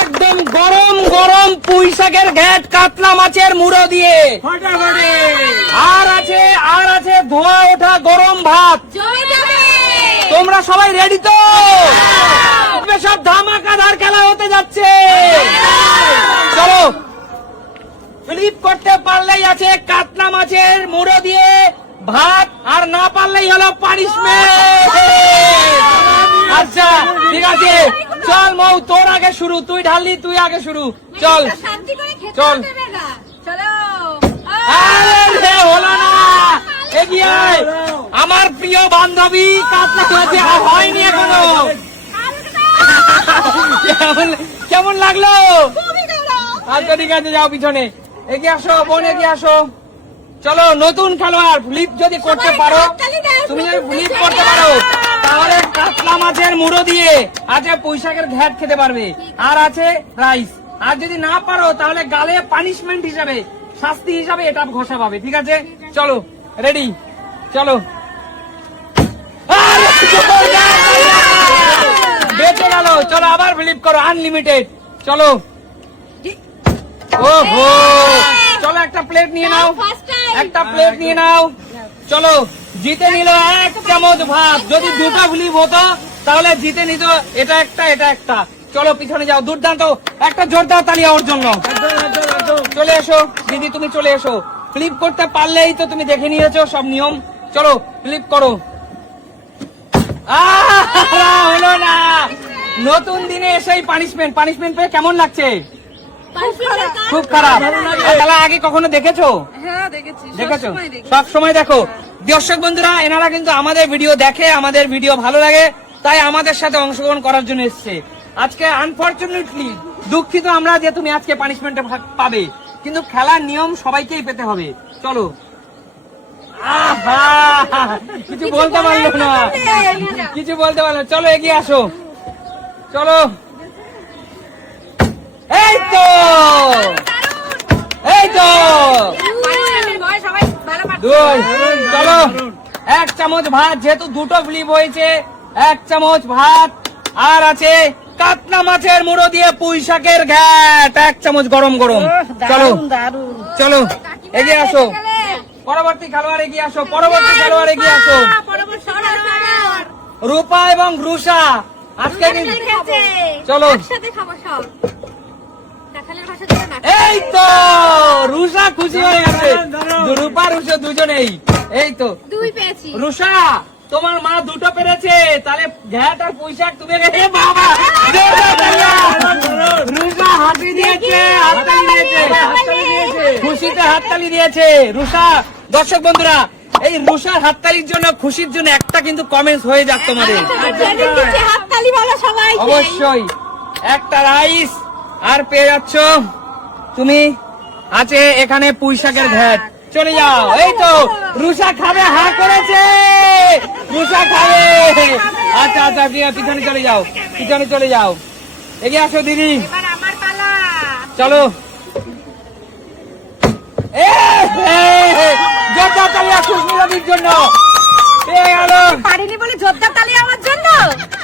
একদম গরম গরম পুঁই শাকের ঘ্যাট কাতলা মাছের মুড়ো দিয়ে, আর আছে ধোয়া ওঠা গরম ভাত। তোমরা সবাই রেডি তো? সব ধামাকাদার খেলা হতে যাচ্ছে। চলো, ফ্লিপ করতে পারলেই আছে কাতলা মাছের মুড়ো দিয়ে ভাত, আর না পারলেই হলো পানিশমেন্ট। আচ্ছা ঠিক আছে, চল মৌ, তোর আগে শুরু, তুই ঢাললি, তুই আগে শুরু। চল চল, আরে হলো না, এগিয়ে আয়। আমার প্রিয় বান্ধবী কাতলা মাছে হয়নি এখনো। কেমন লাগলো? আচ্ছা ঠিক আছে, যাও পিছনে, এগিয়ে আসো বোন, এগিয়ে আসো। চলো, নতুন খেলোয়াড়, ফ্লিপ যদি করতে পারো, তুমি যদি ফ্লিপ করতে পারো তাহলে কাতলা মাছের মুড়ো দিয়ে আছে পুঁই শাকের ঘ্যাট খেতে পারবে, আর আছে রাইস। আর যদি না পারো তাহলে গালে পানিশমেন্ট হিসাবে, শাস্তি হিসাবে এটা ঘষা পাবে। ঠিক আছে, চলো রেডি, চলো। বেঁচে গেল। চলো আবার ফ্লিপ করো, আনলিমিটেড। চলো, ওহো, চলো একটা প্লেট নিয়ে নাও, একটা প্লেট নিয়ে নাও। চলো, জিতে নিল 1 চামচ ভাত। যদি দুটো ফ্লিপ হতো তাহলে জিতে নিত এটা একটা, এটা একটা। চলো পিছনে যাও, দুর্দান্ত, একটা জোরদার তালিয়া ওর জন্য। চলে এসো দিদি, তুমি চলে এসো। ফ্লিপ করতে পারলেই তো তুমি দেখে নিয়েছো সব নিয়ম। চলো ফ্লিপ করো। হলো না, নতুন দিনে এসেই পানিশমেন্ট। পানিশমেন্ট পেয়ে কেমন লাগছে? খুব খারাপ। খেলা আগে কখনো দেখেছো? দেখেছো? সব সময় দেখো। দর্শক বন্ধুরা, এনারা কিন্তু আমাদের ভিডিও দেখে, আমাদের ভিডিও ভালো লাগে, তাই আমাদের সাথে অংশগ্রহণ করার জন্য এসছে। আজকে আনফরচুনেটলি দুঃখিত আমরা যে তুমি আজকে পানিশমেন্টে পাবে, কিন্তু খেলার নিয়ম সবাইকেই পেতে হবে। চলো, কিছু বলতে পারলো না, কিছু বলতে পারলো। চলো এগিয়ে আসো, চলো। এই তো, এই তো, চলো 1 চামচ ভাত, যেহেতু দুটো ফ্লিপ হয়েছে 1 চামচ ভাত, আর আছে কাতলা মাছের মুড়ো দিয়ে পুঁই শাকের ঘ্যাট 1 চামচ গরম গরম। চলো চলো এগিয়ে আসো, পরবর্তী খেলোয়াড় এগিয়ে আসো, পরবর্তী খেলোয়াড় এগিয়ে আসো। রূপা এবং রুষা আজকে চলো, এই তো রুষা খুশি হয়ে গেছে। রূপা রুষা দুজনেই, এই তো রুষা তোমার মা দুটো পেরেছে, তাহলে ঘ্যাট আর পুঁই শাক তুমি। বাবা, রুষা হাতি দিয়েছে, হাততালি দিয়েছে, খুশিতে হাততালি দিয়েছে রুষা। দর্শক বন্ধুরা, এই রুষার হাততালির জন্য, খুশির জন্য একটা কিন্তু কমেন্টস হয়ে যাক তোমাদের। অবশ্যই একটা রাইস আর পেয়ে যাচ্ছ তুমি, আছে এখানে পুঁই শাকের ঘ্যাট। চলে যাও, এই তো রুষা খাবে, হা করেছে, রুষা খাবে। আচ্ছা আচ্ছা, পিছনে চলে যাও, পিছনে চলে যাও, এগিয়ে আসো দিদি, চলো। জোরদার তালিয়া সুস্মিতাদির জন্য পেয়ে গেল।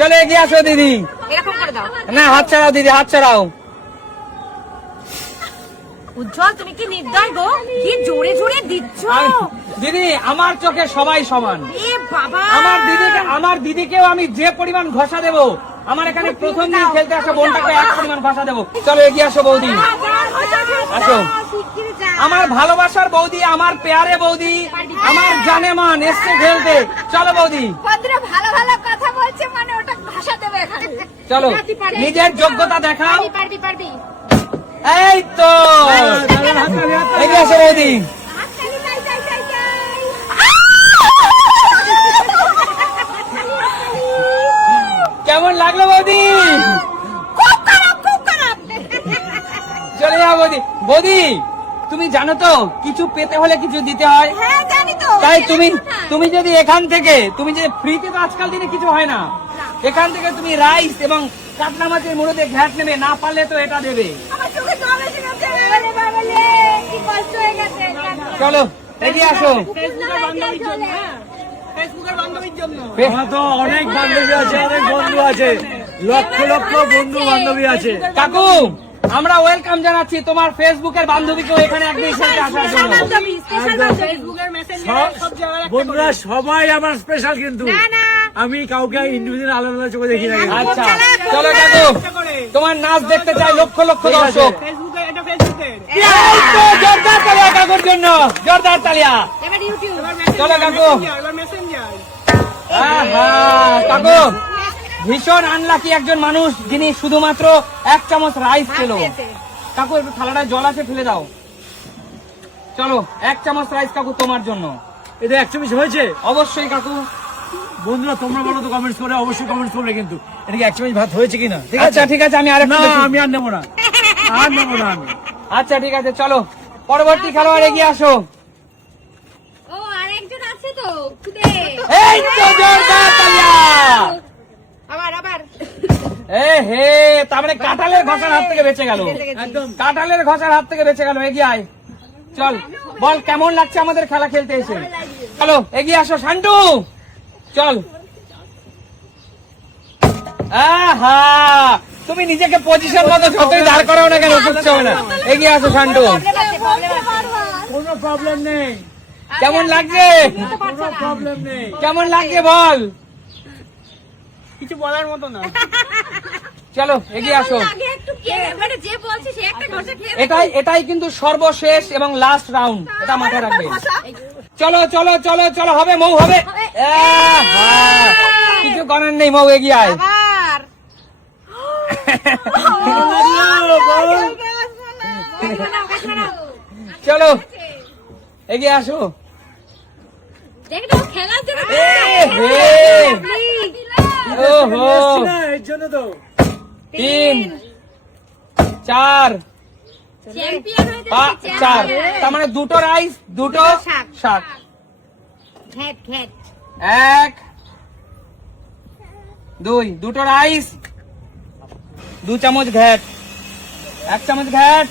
চলে এগিয়ে আসো দিদি, না হাত ছাড়াও দিদি, হাত ছাড়াও। উজ্জ্বল, তুমি কি নির্দয় গো, কি জোরে জোরে দিচ্ছ। দিদি, আমার চোখে সবাই সমান। আমার দিদিকেও আমি যে পরিমাণ ঘষা দেবো, আমার এখানে প্রথম দিন খেলতে আসা বোনটাকে এক পরিমাণ ঘষা দেবো। চলো এগিয়ে আসো বৌদি, আসো। আমার ভালোবাসার বৌদি, আমার পেয়ারে বৌদি, আমার জানেমান এসছে খেলতে। চলো বৌদি, ভালো ভালো কথা বলছে, মানে ওটা ঘষা দেবে। চলো নিজের যোগ্যতা দেখাও। এই তো এগিয়ে আসো বৌদি। কেমন লাগলো বৌদি? চলে যাও বৌদি। বৌদি, তুমি জানো তো কিছু পেতে হলে কিছু দিতে হয়। তাই তুমি যদি এখান থেকে, তুমি যে ফ্রিতে তো আজকাল দিনে কিছু হয় না, এখান থেকে তুমি রাইস এবং কাতলা মাছের মুড়ো দিয়ে ঘ্যাট নেবে, না পারলে তো এটা দেবে। চলো এগিয়ে আসো, আমার তো অনেক বান্ধবী আছে, অনেক বন্ধু আছে, লক্ষ লক্ষ বন্ধু বান্ধবী আছে। কাকু আমরা ওয়েলকাম জানাচ্ছি তোমার ফেসবুকের বান্ধবীকেও এখানে একদিন সাথে আসার জন্য। বন্ধুরা সবাই আমার স্পেশাল, কিন্তু আমি কাউকে ইন্ডিভিজুয়াল আলাদা আলাদা চোখে দেখি না। আচ্ছা চলো কাকু, তোমার নাচ দেখতে চাই লক্ষ লক্ষ দর্শক। এই তো জোরদার তালিয়া কাকুর জন্য, জোরদার তালিয়া। চলো কাকু। আহা, কাকু ভীষণ আনলাকি একজন মানুষ যিনি শুধুমাত্র 1 চামচ রাইস পেল। কাকু একটু থালাটায় জল আছে ফেলে দাও। চলো 1 চামচ রাইস কাকু তোমার জন্য। এটা 1 চামচ হয়েছে? অবশ্যই কাকু। বন্ধুরা তোমরা বলো তো কমেন্টস করে, অবশ্যই কমেন্টস করবে কিন্তু এটা কি 1 চামচ ভাত হয়েছে কিনা। আচ্ছা ঠিক আছে, আমি আরেকটু না দেখি। আমি আর নেবো না, আর নেবো না আমি। আচ্ছা ঠিক আছে, চলো পরবর্তী খেলোয়াড় এগিয়ে আসো। ও আরেকজন আছে তো খুদে। এই তো জোরদার তালিয়া। আবার এ হে, তার মানে কাঁঠালের ঘষার হাত থেকে বেঁচে গেল। একদম কাঁঠালের ঘষার হাত থেকে বেঁচে গেল। এগিয়ে আয়, চল বল কেমন লাগছে আমাদের খেলা খেলতে এসে। চলো এগিয়ে আসো শান্টু, চল। আহা, তুমি নিজেকে পজিশন মতো যতই দাঁড় করাও না কেন বুঝতে হবে না। এগিয়ে আসো শান্টু। কোনো প্রবলেম নেই, কেমন লাগছে? কোনো প্রবলেম নেই। কেমন লাগছে বল। কিছু বলার মতো না। চলো এগিয়ে আসো। আগে একটু কে মানে যে বলছে সে একটা ঘষা খেয়ে এটাই কিন্তু সর্বশেষ এবং লাস্ট রাউন্ড, এটা মাথায় রাখবে। চলো চলো চলো চলো, হবে মৌ হবে। আহা, কিছু করার নেই মৌ, এগিয়ে আয়। চলো এগিয়ে আসো। দেখো খেলার জন্য এ হে, ওহো, এর জন্য তো 3 4 চ্যাম্পিয়ন হয়েছে 4, তার মানে 2টো রাইস 2টো শাক। ঘ্যাট ঘ্যাট 1 2, 2টো রাইস 2 চামচ ঘ্যাট, 1 চামচ ঘ্যাট,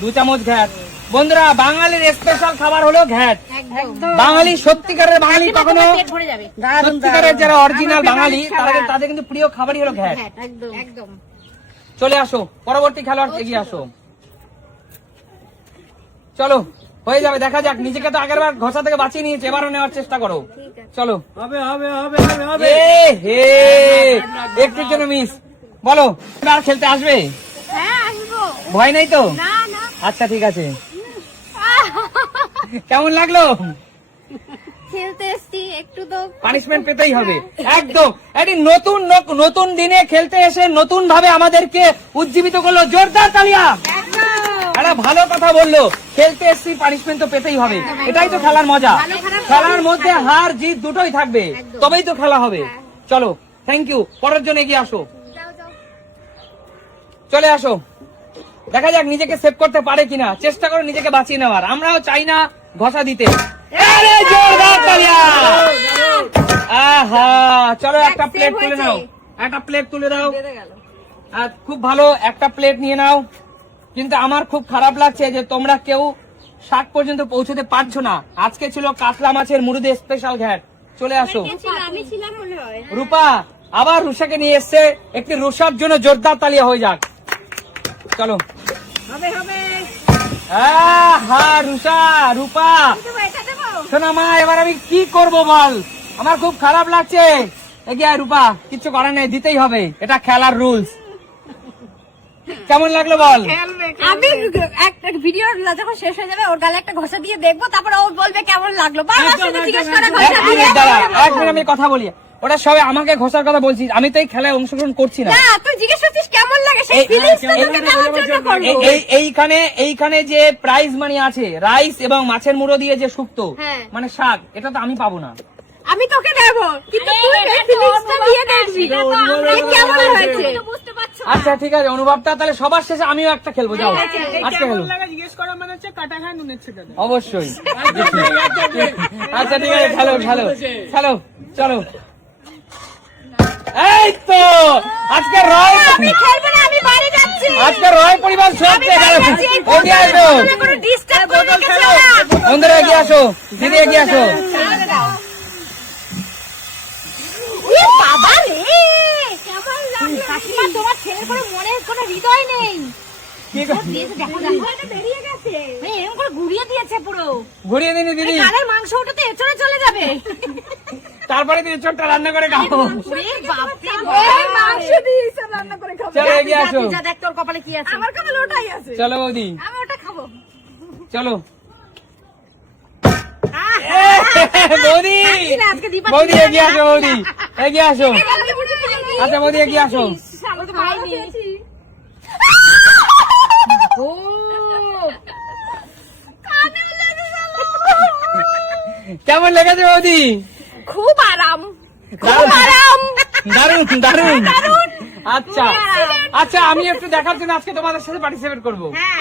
2 চামচ ঘ্যাট। বন্ধুরা বাঙালির স্পেশাল খাবার হলো ঘ্যাট। একদম বাঙালি সত্যিকারের বাঙালি কখনো, পেট ভরে যাবে সত্যিকারের যারা অরিজিনাল বাঙালি তাদের কিন্তু প্রিয় খাবারই হলো ঘ্যাট। একদম একদম চলে আসো পরবর্তী খেলোয়াড়, এগিয়ে আসো। চলো হয়ে যাবে, দেখা যাক। নিজেকে তো আগের বার ঘষা থেকে বাঁচিয়ে নিয়েছে, এবারও নেওয়ার চেষ্টা করো। চলো। হবে হবে হবে হবে হবে। এ হে, একটুর জন্য মিস। বলো আর খেলতে আসবে? হ্যাঁ আসবো ভয় নেই তো? না না আচ্ছা ঠিক আছে। কেমন লাগলো? খেলতে এসছি একটু তো পানিশমেন্ট পেতেই হবে একদম। একটি নতুন দিনে খেলতে এসে নতুন ভাবে আমাদেরকে উজ্জীবিত করলো। জোরদার তালিয়া। একটা ভালো কথা বললো, খেলতে এসছি পানিশমেন্ট তো পেতেই হবে, এটাই তো খেলার মজা। খেলার মধ্যে হার জিত দুটোই থাকবে, তবেই তো খেলা হবে। চলো থ্যাংক ইউ। পরের জন্য এগিয়ে আসো, চলে আসো। দেখা যাক নিজেকে সেভ করতে পারে কিনা, চেষ্টা করো নিজেকে বাঁচিয়ে নেওয়ার। আমরাও চাই না ঘষা দিতে। আরে জোরদার তালিয়া। আহা, চলো একটা প্লেট তুলে নাও, একটা প্লেট তুলে দাও। আর খুব ভালো, একটা প্লেট নিয়ে নাও। কিন্তু আমার খুব খারাপ লাগছে যে তোমরা কেউ শাক পর্যন্ত পৌঁছতে পারছো না। আজকে ছিল কাতলা মাছের মুড়ি স্পেশাল ঘ্যাট। চলে আসো। আমি ছিলাম মনে হয় রূপা আবার রুষাকে নিয়ে এসছে, একটি রুষার জন্য জোরদার তালিয়া হয়ে যাক। চলো হবে হবে আহা, রুষা রূপা এটা দেবো শোনা মা, এবার আমি কি করব বল, আমার খুব খারাপ লাগছে। এগিয়ে আয় রূপা, কিচ্ছু করার নেই, দিতেই হবে, এটা খেলার রুলস। কেমন লাগলো বল? আমি একটা ভিডিও যখন শেষ হয়ে যাবে ওর গালে একটা ঘষা দিয়ে দেখবো, তারপর ও বলবে কেমন লাগলো। বারবার শুধু জিজ্ঞেস করে এক ঘষা দিয়ে মিনিট দাঁড়া, এক মিনিট আমি কথা বলি। ওটা সবাই আমাকে ঘষার কথা বলছিস, আমি তো এই খেলায় অংশগ্রহণ করছি না। না তুই জিজ্ঞেস করছিস কেমন লাগে, সেই এই- ফিলিংসটা এই- তোকে দেওয়ার জন্য করবো। এইখানে যে প্রাইজ মানি আছে, রাইস এবং মাছের মুড়ো দিয়ে যে শুক্তো হ্যাঁ। মানে শাক, এটা তো আমি পাবো না। আমি তোকে দেবো, কিন্তু তুই সেই ফিলিংসটা দিয়ে দেখবি যে কেমন হয়েছে। বুঝতে পারছো আচ্ছা ঠিক আছে, অনুভবটা তাহলে সবার শেষে আমিও একটা খেলবো। যাও আজকে খেলো জিজ্ঞেস করা মানে হচ্ছে কাটা খায় নুনের ছেলে। অবশ্যই। আচ্ছা ঠিক আছে, খেলো খেলো খেলো, চলো। এই তো আজকে রয়, আমি খেলবো না, আমি বাড়ি যাচ্ছি। আজকে রয় পরিবার সবচেয়ে খেলো। এগিয়ে আসো কোনো ডিস্টার্ব করে রেখেছো না। বন্ধুরা, এগিয়ে আসো, দিদি এগিয়ে আসো। ছেড়ে দাও। কাকিমা তোমার ছেলের কোনো মনে কোনো হৃদয় নেই। কি করে? দিয়েছে, দেখো দেখো এটা বেরিয়ে গেছে, মানে এরকম করে ঘুরিয়ে দিয়েছে পুরো। ঘুরিয়ে দিনি দিদি, কালের মাংস ওটা তো এচড়ে চলে যাবে। তারপরে তুমি ছোটটা রান্না করে খাও। ওরে বাপ রে বাপ, মাংস দিয়েছে রান্না করে খাবো। চলো এগিয়ে আসো, যা দেখ তোর কপালে কি আছে। আমার কপালে ওটাই আছে। চলো বৌদি আমি ওটা খাবো। চলো। বৌদি আজকে দীপা বৌদি এগিয়ে আসো, বৌদি এগিয়ে আসো। আচ্ছা বৌদি এগিয়ে আসো। কেমন লেগেছে বৌদি? খুব আরাম, দারুণ আরাম। দারুণ দারুণ। আচ্ছা আচ্ছা, আমি একটু দেখার জন্য আজকে তোমাদের সাথে পার্টিসিপেট করবো। হ্যাঁ,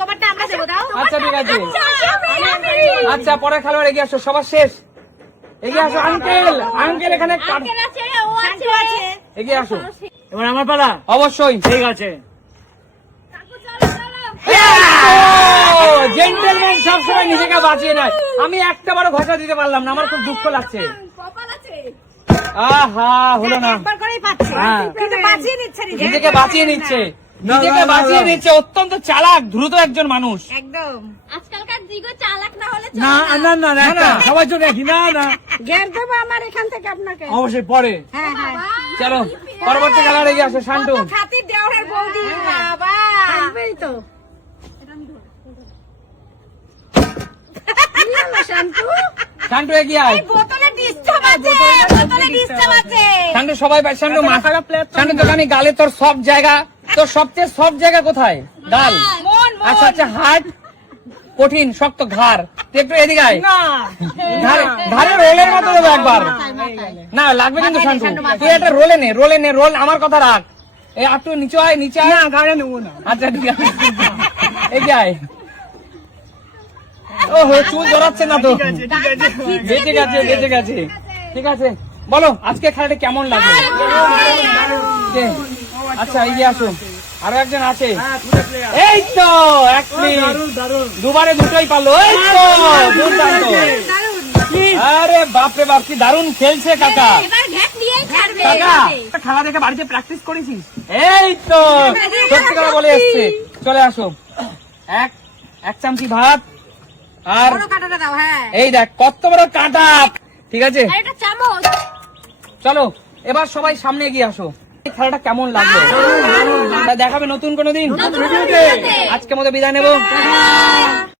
তোমারটা আমরা দেবো, দাও। আচ্ছা ঠিক আছে। আচ্ছা পরে খেলোয়াড় এগিয়ে আসো, সবার শেষ। এগিয়ে আসো আঙ্কেল, আঙ্কেল এখানে আঙ্কেল আছে, ও আছে। এগিয়ে আসো। এবার আমার পালা। অবশ্যই। ঠিক আছে। জেন্টেলম্যান সবসময় নিজেকে বাঁচিয়ে নেয়। আমি একটা বারও ঘষা দিতে পারলাম না, আমার খুব দুঃখ লাগছে। কপাল আছে। আহা হলো না। একবার করেই পাচ্ছে, হ্যাঁ। কিন্তু বাঁচিয়ে নিচ্ছে নিজেকে বাঁচিয়ে নিচ্ছে, নিজেকে না, না, বাঁচিয়ে না। নিচ্ছে। অত্যন্ত চালাক দ্রুত একজন মানুষ। একদম। আজকালকার দিগো চালাক না হলে না না না না, না। সবার জন্য একই। না না, জ্ঞান দেবো আমার এখান থেকে আপনাকে। অবশ্যই পরে। হ্যাঁ হ্যাঁ, চলো পরবর্তী খেলোয়াড় এগিয়ে আসো, শান্তু। খাতির দেওয়ার বৌদি বাবা থাকবেই তো। শান্তু, শান্তু এগিয়ে আয়। বোতলে ডিস্টার্ব আছে, বোতলে ডিস্টার্ব আছে। শান্তু সবাই শান্তু শান্তু তোকে আমি গালে, তোর সব জায়গা, তোর সবচেয়ে সব জায়গা কোথায়? গাল। মন আচ্ছা আচ্ছা, হার্ট কঠিন শক্ত, ঘাড়। তুই একটু এদিকে আয়। ঘাড়ে রোলের মতো দেবো একবার। না লাগবে কিন্তু শান্তু, তুই একটা রোলে নে, রোলে নে, রোল। আমার কথা রাখ। এই একটু নিচে আয়, নিচে আয়। গাড়ি নেবো না। আচ্ছা ঠিক আছে, এগিয়ে আয়। ও চুল জড়াচ্ছে না তো। বেঁচে গেছে, বেঁচে গেছে। ঠিক আছে, বলো আজকে খেলাটা কেমন লাগলো? কে? আচ্ছা এগিয়ে আসো, আরো একজন আছে। এই তো এক মিনিট, দারুণ দারুণ। দুবারে দুটোই পারলো। এই তো দুর্দান্ত। আরে বাপরে বাপ, কি দারুণ খেলছে কাকা। এবার ঘ্যাট নিয়েই ছাড়বে। কাকা খেলা দেখে বাড়িতে প্র্যাকটিস করেছিস? এই তো সত্যি কথা বলে এসছে। চলে আসো, এক চামচি ভাত, আর বড় কাঁটাটা দাও। হ্যাঁ, এই দেখ কত বড় কাটা। ঠিক আছে আর এটা চামচ। চলো এবার সবাই সামনে এগিয়ে আসো। এই খেলাটা কেমন লাগলো তা দেখাবে নতুন কোনো দিন। আজকের মতো বিদায় নেবো।